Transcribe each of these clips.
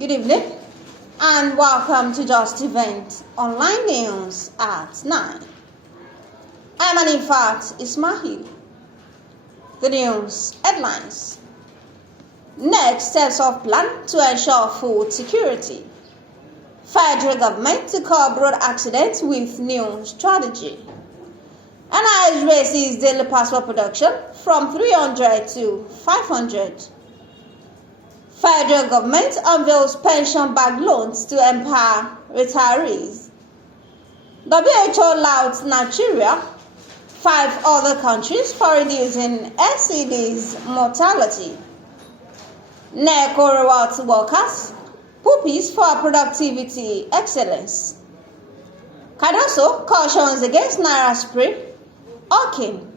Good evening and welcome to Justeventonline News at 9. I'm Anifat Ismail. The news headlines. Next steps of plan to ensure food security. Federal government to curb road accidents with new strategy. NIS raises daily passport production from 300 to 500. Federal government unveils pension-backed loans to empower retirees. WHO lauds Nigeria, 5 other countries for reducing NCDs mortality. NECO rewards workers, pupils for productivity excellence. Cardoso cautions against Naira spray, hawking.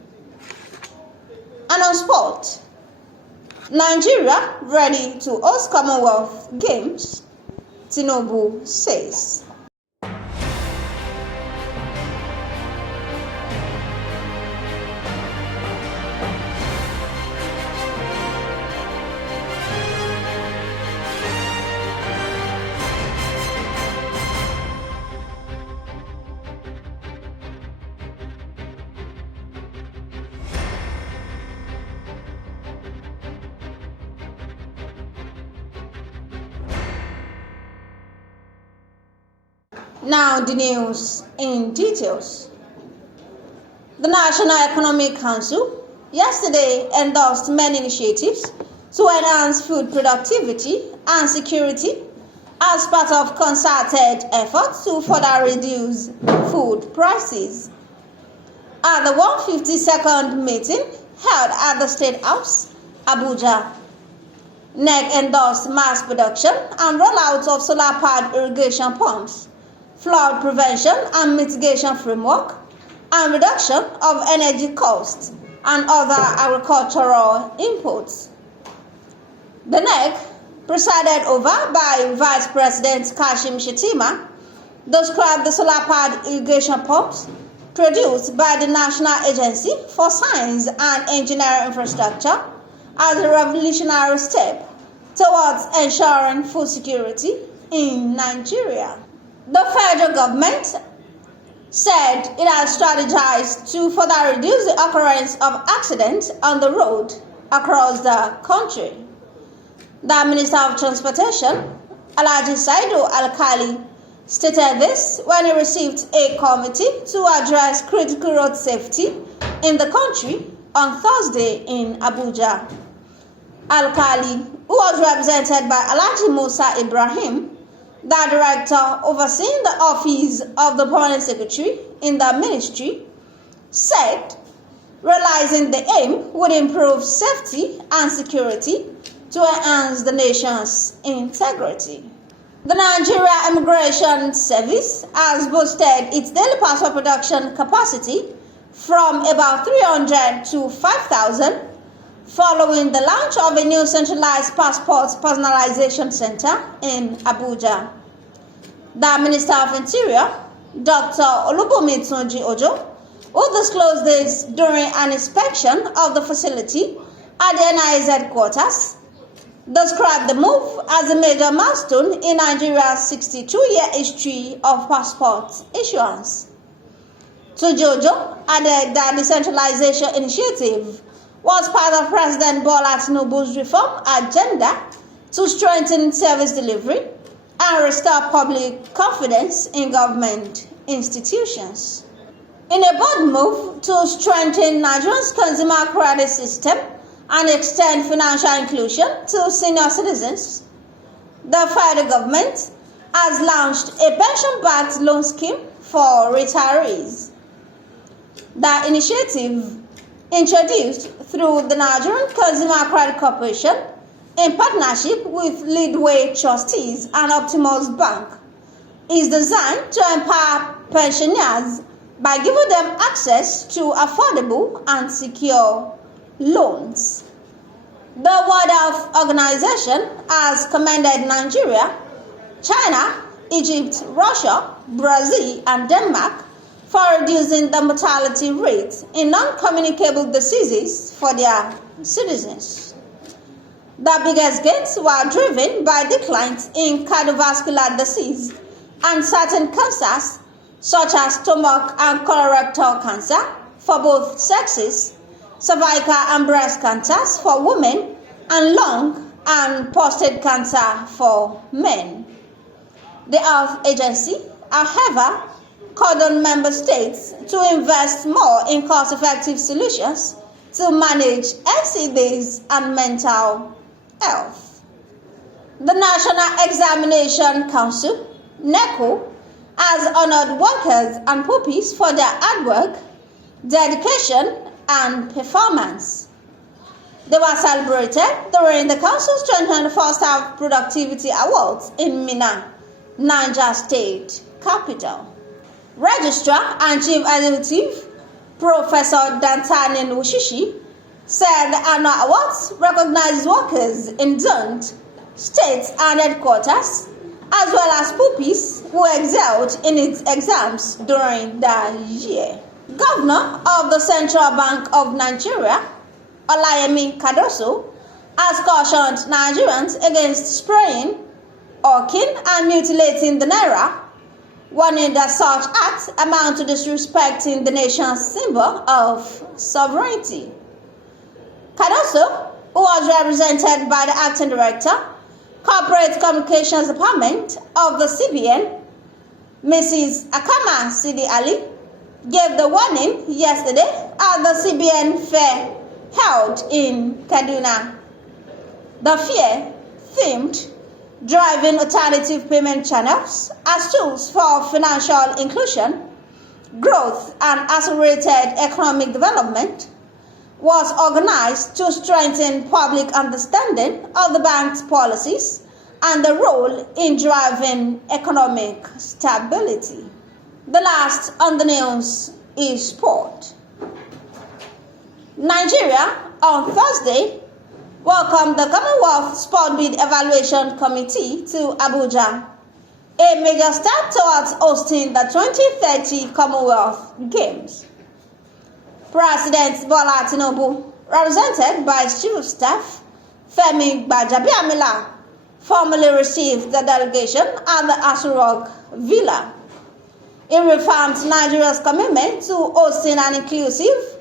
And on sport, Nigeria ready to host Commonwealth Games, Tinubu says. Now the news in details. The National Economic Council yesterday endorsed many initiatives to enhance food productivity and security as part of concerted efforts to further reduce food prices. At the 152nd meeting held at the State House, Abuja, NEC endorsed mass production and rollout of solar-powered irrigation pumps, flood prevention and mitigation framework, and reduction of energy costs and other agricultural inputs. The NEC, presided over by Vice President Kashim Shettima, described the solar-powered irrigation pumps produced by the National Agency for Science and Engineering Infrastructure as a revolutionary step towards ensuring food security in Nigeria. The federal government said it has strategized to further reduce the occurrence of accidents on the road across the country. The Minister of Transportation, Alhaji Saidu Alkali, stated this when he received a committee to address critical road safety in the country on Thursday in Abuja. Alkali, who was represented by Alhaji Musa Ibrahim, the director overseeing the office of the Permanent Secretary in the ministry, said realizing the aim would improve safety and security to enhance the nation's integrity. The Nigeria Immigration Service has boosted its daily passport production capacity from about 300 to 5,000 following the launch of a new centralized passport personalization center in Abuja. The Minister of Interior, Dr. Olubunmi Tunji Ojo, who disclosed this during an inspection of the facility at the NIS headquarters, described the move as a major milestone in Nigeria's 62-year history of passport issuance. Tunji Ojo added that the decentralization initiative was part of President Bola Tinubu's reform agenda to strengthen service delivery and restore public confidence in government institutions. In a bold move to strengthen Nigeria's consumer credit system and extend financial inclusion to senior citizens, the federal government has launched a pension-backed loan scheme for retirees. The initiative, introduced through the Nigerian Consumer Credit Corporation in partnership with Leadway Trustees and Optimus Bank, is designed to empower pensioners by giving them access to affordable and secure loans. The World Health Organization has commended Nigeria, China, Egypt, Russia, Brazil, and Denmark for reducing the mortality rate in non-communicable diseases for their citizens. The biggest gains were driven by declines in cardiovascular disease and certain cancers, such as stomach and colorectal cancer for both sexes, cervical and breast cancers for women, and lung and prostate cancer for men. The Health Agency, however, called on member states to invest more in cost-effective solutions to manage NCDs and mental health. The National Examination Council, NECO, has honored workers and pupils for their hard work, dedication, and performance. They were celebrated during the Council's 2021 Staff Productivity Awards in Minna, Niger State capital. Registrar and Chief Executive Professor Dantanin Wushishi said the annual awards recognize workers in zones, states, and headquarters, as well as pupils who excelled in its exams during the year. Governor of the Central Bank of Nigeria, Olayemi Cardoso, has cautioned Nigerians against spraying, hawking, and mutilating the Naira, warning that such acts amount to disrespecting the nation's symbol of sovereignty. Cardoso, who was represented by the Acting Director, Corporate Communications Department of the CBN, Mrs. Akama Sidi Ali, gave the warning yesterday at the CBN fair held in Kaduna. The fair themed driving alternative payment channels as tools for financial inclusion, growth, and accelerated economic development was organized to strengthen public understanding of the bank's policies and the role in driving economic stability. The last on the news is sport. Nigeria on Thursday welcomed the Commonwealth Sport Bid Evaluation Committee to Abuja, a major step towards hosting the 2030 Commonwealth Games. President Bola Tinubu, represented by his chief of staff, Femi Gbajabiamila, formally received the delegation at the Aso Rock Villa. He reaffirmed Nigeria's commitment to hosting an inclusive,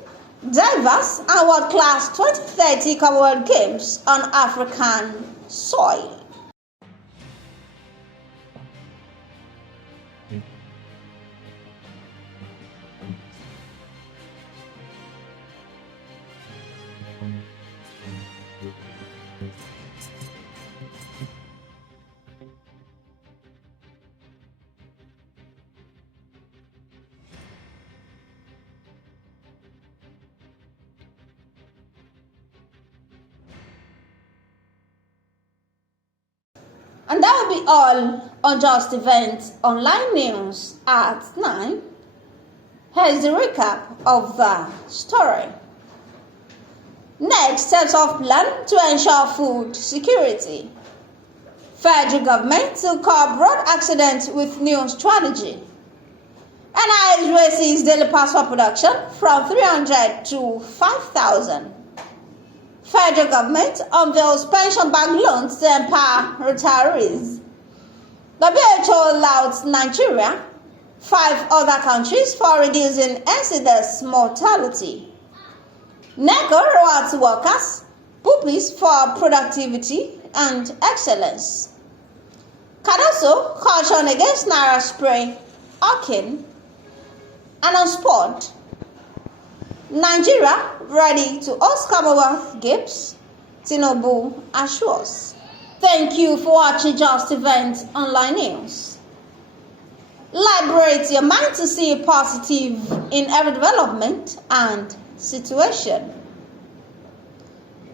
diverse, and world-class 2030 Commonwealth Games on African soil. And that will be all on Justeventonline news at 9. Here's the recap of the story. Next, steps of plan to ensure food security. Federal government to curb road accidents with new strategy. NIS raises daily passport production from 300 to 5,000. Federal government unveils pension bank loans to empower retirees. WHO lauds Nigeria, 5 other countries for reducing NCDs mortality. NECO rewards workers, pupils for productivity and excellence. Cardoso caution against Naira spray, hawking. And on sport, Nigeria ready to host Commonwealth Games, Tinubu assures. Thank you for watching Justeventonline News. Liberate your mind to see positive in every development and situation.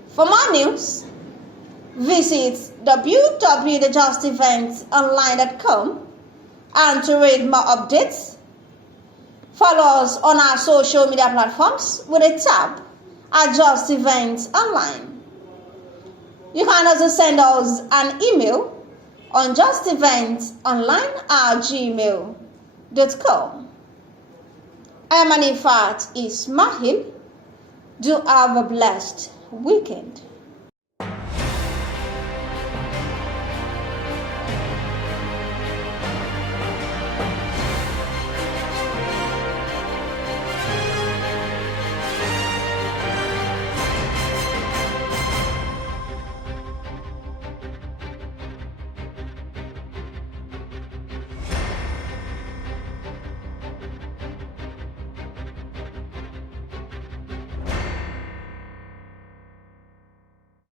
For more news, visit www.justeventonline.com, and to read more updates, follow us on our social media platforms with a tab at Justeventonline. You can also send us an email on justeventonline@gmail.com. I am Anifat Ismail. Do have a blessed weekend.